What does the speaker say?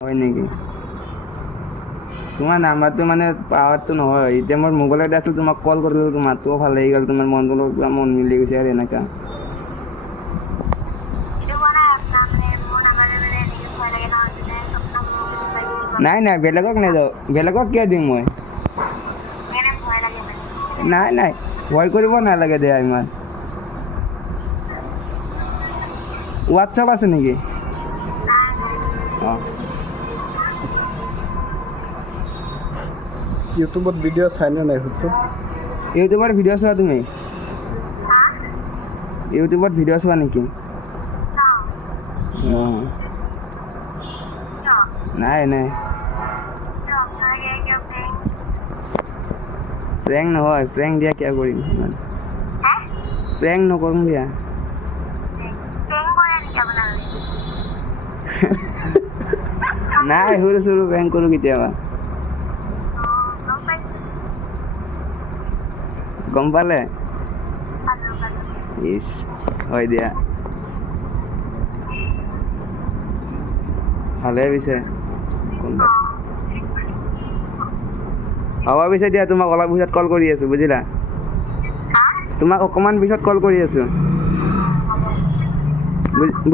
হয় নেকি? তোমাৰ নাম্বাৰটো মানে পাৱাৰটো নহয়, এতিয়া মোৰ মোবাইলত আছিল, তোমাক কল কৰিলোঁ, তোমাৰটোও ভাল লাগি গ'ল, তোমাৰ মনটো কিবা মন মিলি গৈছে আৰু এনেকুৱা। নাই নাই, বেলেগক নিদিওঁ, বেলেগক কিয় দিম মই? নাই নাই, ভয় কৰিব নালাগে দিয়া ইমান। হোৱাটছআপ আছে নেকি? অঁ, ইউটিউবত ভিডিঅ' চাইনে নাই সুধিছোঁ? ইউটিউবত ভিডিঅ' চোৱা তুমি? ইউটিউবত ভিডিঅ' চোৱা নেকি? অঁ, নাই নাই, প্ৰেংক নহয়, প্ৰেংক দিয়া কিয় কৰিম ইমান? প্ৰেংক নকৰোঁ দিয়া। নাই, সৰু সৰু প্ৰেংক কৰোঁ কেতিয়াবা। গম পালে? ইছ, হয় দিয়া। ভালে পিছে হ'ব পিছে দিয়া, তোমাক অলপ পিছত কল কৰি আছোঁ, বুজিলা? তোমাক অকণমান পিছত কল কৰি আছোঁ।